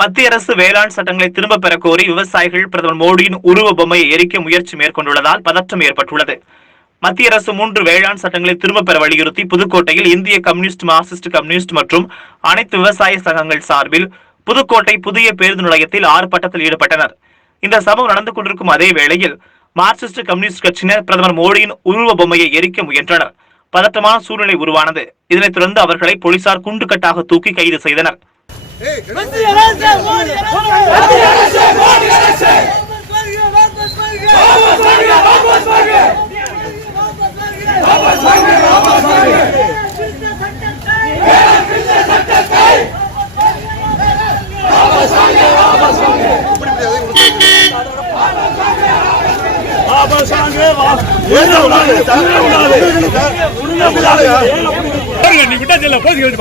மத்திய அரசு வேளாண் சட்டங்களை திரும்பப் பெறக் கோரி விவசாயிகள் பிரதமர் மோடியின் உருவ பொம்மையை எரிக்க முயற்சி மேற்கொண்டுள்ளதால் பதற்றம் ஏற்பட்டுள்ளது. மத்திய அரசு 3 வேளாண் சட்டங்களை திரும்பப் பெற வலியுறுத்தி புதுக்கோட்டையில் இந்திய கம்யூனிஸ்ட், மார்க்சிஸ்ட் கம்யூனிஸ்ட் மற்றும் அனைத்து விவசாய சங்கங்கள் சார்பில் புதுக்கோட்டை புதிய பேருந்து நிலையத்தில் ஆர்ப்பாட்டத்தில் ஈடுபட்டனர். இந்த சம்பவம் நடந்து கொண்டிருக்கும் அதே வேளையில் மார்க்சிஸ்ட் கம்யூனிஸ்ட் கட்சியினர் பிரதமர் மோடியின் உருவ பொம்மையை எரிக்க முயன்றனர். பதற்றமான சூழ்நிலை உருவானது. இதனைத் தொடர்ந்து அவர்களை போலீசார் குண்டுக்கட்டாக தூக்கி கைது செய்தனர். நீ விட்டா செல்ல போய் நடந்து